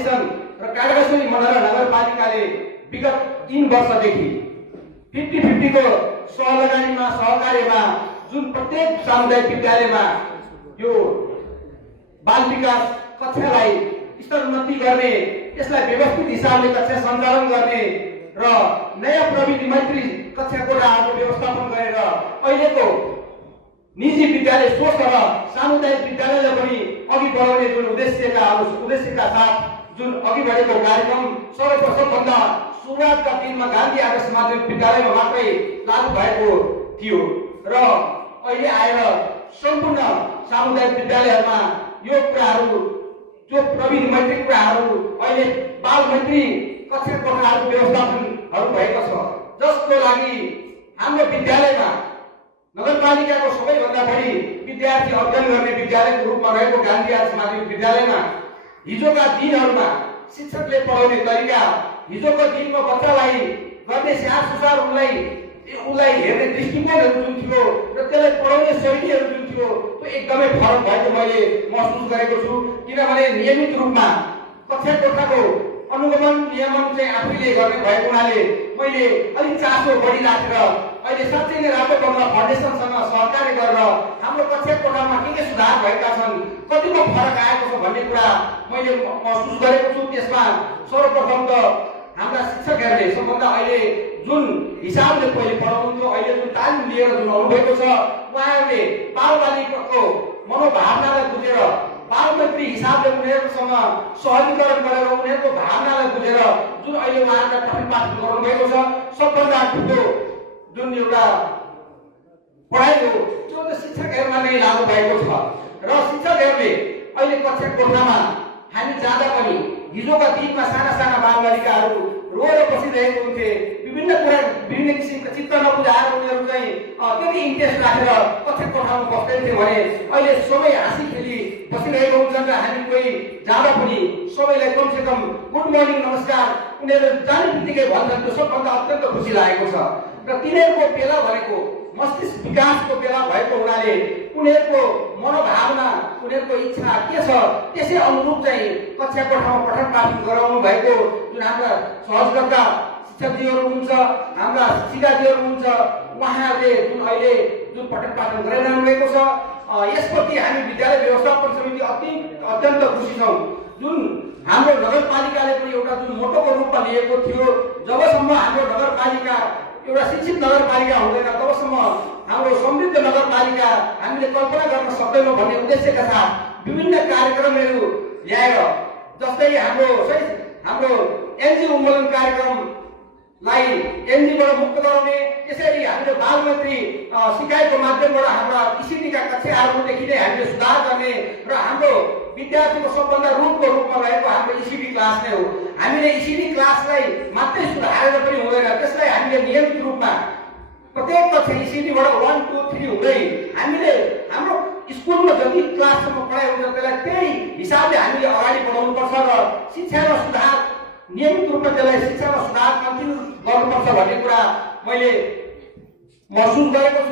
Foundation र काँडागोसरी मण्डल नगरपालिकाले विगत 3 वर्षदेखि 50-50 को सहकार्यमा जुन प्रत्येक सामुदायिक विद्यालयमा यो बाल विकास कक्षालाई स्तरोन्नति गर्ने, यसलाई व्यवस्थित हिसाबले कक्षा सञ्चालन गर्ने र नयाँ प्रविधि मैत्री कक्षा कोठाहरूको व्यवस्थापन गरेर अहिलेको निजी विद्यालय सोच र सामुदायिक विद्यालयलाई पनि अघि बढाउने जुन उद्देश्यका साथ जुन अघि बढेको कार्यक्रम सर्वप्रथमभन्दा सुरुवातका दिनमा गान्धी आदर्श माध्यमिक विद्यालयमा मात्रै लागू भएको थियो र अहिले आएर सम्पूर्ण सामुदायिक विद्यालयहरूमा यो कुराहरू जो प्रविधि मैत्री कुराहरू अहिले बाल मैत्री कक्षा कोठाहरूको व्यवस्थापनहरू भएको छ, जसको लागि हाम्रो विद्यालयमा नगरपालिकाको सबैभन्दा बढी विद्यार्थी अध्ययन गर्ने विद्यालयको रूपमा रहेको गान्धी आदर्श माध्यमिक विद्यालयमा हिजोका दिनहरूमा शिक्षकले पढाउने तरिका, हिजोको दिनमा बच्चालाई गर्ने स्याहार सुसार उसलाई हेर्ने दृष्टिकोणहरू जुन थियो र त्यसलाई पढाउने शैलीहरू जुन थियो त्यो एकदमै फरक भएको मैले महसुस गरेको छु। किनभने नियमित रूपमा कक्षा कोठाको अनुगमन नियमन चाहिँ आफैले गर्ने भएको हुनाले मैले अलिक चासो बढी राखेर अहिले साँच्चै नै रातो बङ्गला फाउन्डेसनसँग सहकार्य गरेर हाम्रो कक्षा कोठामा के सुधार भएका छन्, कतिको फरक आएको छ भन्ने कुरा मैले महसुस गरेको छु। त्यसमा सर्वप्रथम त हाम्रा शिक्षकहरूले सबभन्दा अहिले जुन हिसाबले पहिले पढाउनुहुन्थ्यो, अहिले जुन तालिम लिएर जुन आउनुभएको छ, उहाँहरूले बालबालिकाको मनोभावनालाई बुझेर बालमैत्री हिसाबले उनीहरूसँग सहजीकरण गरेर उनीहरूको भावनालाई बुझेर जुन अहिले उहाँहरूले पठन पाठन गराउनुभएको छ, सबभन्दा ठुलो जुन एउटा पढाइ हो त्यो त शिक्षकहरूमा नै लागू भएको छ र शिक्षकहरूले अहिले कक्षा कोठामा हामी जाँदा पनि हिजोका दिनमा साना साना बालबालिकाहरू रोएर बसिरहेको हुन्थे, विभिन्न किसिमका चित्त नबुझाएर उनीहरू चाहिँ त्यति इन्ट्रेस्ट राखेर कक्षा कोठामा बस्दैन्थे भने अहिले सबै हाँसी खेली बसिरहेको हुन्छन् र हामी कोही जाँदा पनि सबैलाई कमसेकम गुड मर्निङ नमस्कार उनीहरू जाने बित्तिकै भन्छन्। त्यो सबभन्दा अत्यन्त खुसी लागेको छ र तिनीहरूको बेला भनेको मस्तिष्क विकासको बेला भएको हुनाले उनीहरूको मनोभावना उनीहरूको इच्छा के छ त्यसै अनुरूप चाहिँ कक्षा कोठामा पठन पाठन गराउनु भएको जुन हाम्रा सहजकर्ता शिक्षकजीहरू हुनुहुन्छ, हाम्रा शिक्षिकाजीहरू हुनुहुन्छ, उहाँहरूले जुन अहिले जुन पठन पाठन गराइरहनु भएको छ, यसप्रति हामी विद्यालय व्यवस्थापन समिति अत्यन्त खुसी छौँ। जुन हाम्रो नगरपालिकाले पनि एउटा जुन मोटोको रूपमा लिएको थियो, जबसम्म हाम्रो नगरपालिका एउटा शिक्षित नगरपालिका हुँदैन तबसम्म हाम्रो समृद्ध नगरपालिका हामीले कल्पना गर्न सक्दैनौँ भन्ने उद्देश्यका साथ विभिन्न कार्यक्रमहरू ल्याएर, जस्तै हाम्रो एनजी उन्मूलन कार्यक्रमलाई एनजीबाट मुक्त गराउने, त्यसरी हामीले बालमैत्री सिकाइको माध्यमबाट हाम्रा इसिडीका कक्षाहरूदेखि नै हामीले सुधार गर्ने र हाम्रो विद्यार्थीको सबभन्दा रूपमा रहेको हाम्रो इसिडी क्लास नै हो। हामीले इसिडी क्लासलाई मात्रै सुधारेर पनि हुँदैन, त्यसलाई हामीले नियमित रूपमा प्रत्येक कक्षा इसिडीबाट 1, 2, 3 हुँदै हामीले हाम्रो स्कुलमा जति क्लाससम्म पढाइ हुन्छ त्यसलाई त्यही हिसाबले हामीले अगाडि बढाउनुपर्छ र शिक्षामा सुधार नियमित रूपमा त्यसलाई शिक्षामा सुधार कन्टिन्यू गर्नुपर्छ भन्ने कुरा मैले महसुस गरेको छु।